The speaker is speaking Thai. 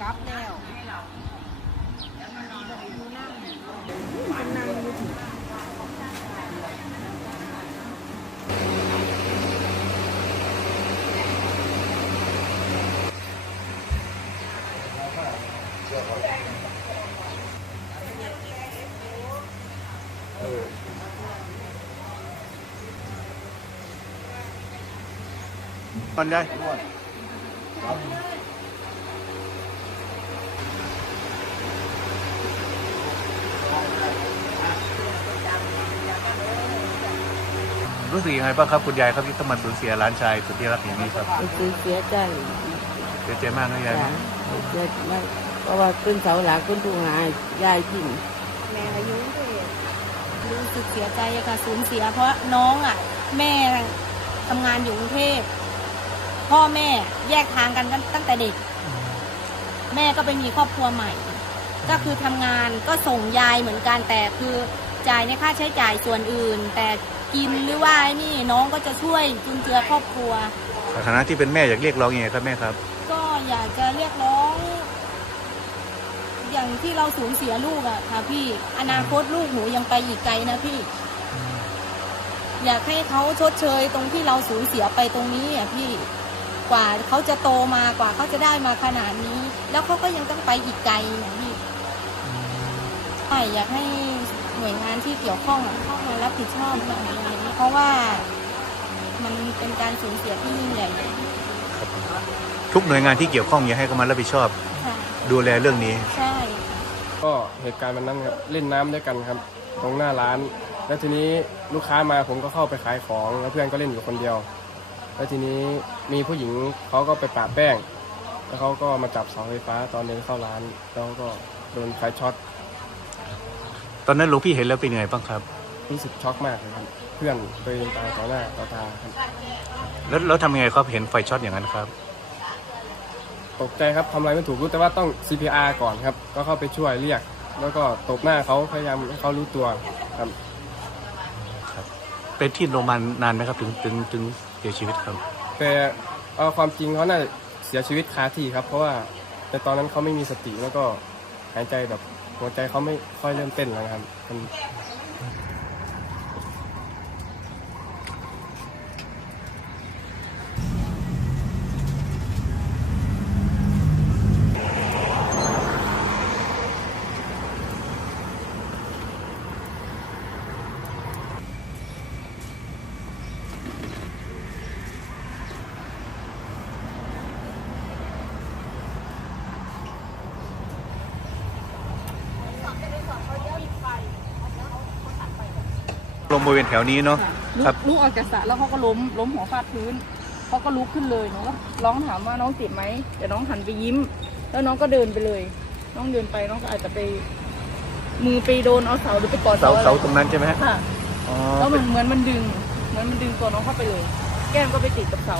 กลับแล้วอยู่นั่งเป็นนั่งอยู่ที่ตอนไรู้สึกยังไงบ้างครับคุณยายครับที่ต้องมาสูญเสียหลานชายสุดที่รักอย่างนี้ครับคือเสียใจเสียใจมากนะยายจ้ะนะเสียใจมากเพราะว่าเป็นเสาหลักเป็นทุงหายายทิ้งแม่อายุเท่าไหร่รู้สึกเสียใจอะค่ะสูญเสีย เพราะน้องอะ แม่ทำงานอยู่กรุงเทพพ่อแม่แยกทางกันตั้งแต่เด็ก แม่ก็ไปมีครอบครัวใหม่ ก็คือทำงานก็ส่งยายเหมือนกันแต่คือจ่ายในค่าใช้จ่ายส่วนอื่น แต่ กินหรือว่าไอ้นี่น้องก็จะช่วยจุนเจือครอบครัวฐานะที่เป็นแม่อยากเรียกร้องยังไงครับแม่ครับ ก็อยากจะเรียกร้อง อย่างที่เราสูญเสียลูกอะค่ะ พี่อนาคตลูกหนูยังไปอีกไกลนะพี่ อยากให้เขาชดเชยตรงที่เราสูญเสียไปตรงนี้อะพี่ กว่าเขาจะโตมากว่าเขาจะได้มาขนาดนี้ แล้วเขาก็ยังต้องไปอีกไกลนะพี่ใช่อยากให้ หน่วยงานที่เกี่ยวข้องอะเข้ามารับผิดชอบหน่อยอะไรอย่างนี้เพราะว่ามันเป็นการสูญเสียที่ยิ่งใหญ่ทุกหน่วยงานที่เกี่ยวข้องอยากให้เขามารับผิดชอบ ค่ะดูแลเรื่องนี้ ใช่ ก็เหตุการณ์วันนั้นครับเล่นน้ำด้วยกันครับ ตรงหน้าร้าน แล้วทีนี้ลูกค้ามาผมก็เข้าไปขายของ แล้วเพื่อนก็เล่นอยู่คนเดียว แล้วทีนี้มีผู้หญิงเขาก็ไปปาดแป้ง แล้วเขาก็มาจับเสาไฟฟ้าตอนเดินเข้าร้านแล้วก็โดนไฟช็อตต อนนั้นหลวงพี่เห็นแล้วเป็นยังไงบ้างครับ รู้สึกช็อกมากเลยครับ เพื่อนตัวเองตายต่อหน้าต่อตาครับแล้วแล้วทำยังไงครับเห็นไฟช็อตอย่างนั้นครับ ตกใจครับทำอะไรไม่ถูกรู้แต่ว่าต้อง CPR ก่อนครับ ก็เข้าไปช่วยเรียก แล้วก็ตบหน้าเขาพยายามให้เขารู้ตัวครับ เป็นที่โรงพยาบาลนานไหมครับถึงถึงถึงเสียชีวิตครับ แต่เอาความจริงเขาน่าจะเสียชีวิตคาที่ครับ เพราะว่าในตอนนั้นเขาไม่มีสติแล้วก็หายใจแบบ หัวใจเขาไม่ค่อยเริ่มเต้นแล้วครับมัน ลงบริเวณแถวนี้เนาะลุครับกลุกออกจากสระแล้วเขาก็ล้มล้มหัวฟาดพื้นเขาก็ลุกขึ้นเลยหนูก็ร้องถามว่าน้องเจ็บไหมแต่น้องหันไปยิ้ม แล้วน้องก็เดินไปเลย น้องเดินไปน้องก็อาจจะไป มือไปโดนเอาเสาหรือไปกอดเสาอะไรเสาตรงนั้นใช่ไหมฮะค่ะอ๋อแล้วมันเหมือนมันดึงเหมือนมันดึงตัวน้องเข้าไปเลย แก้มก็ไปติดกับเสา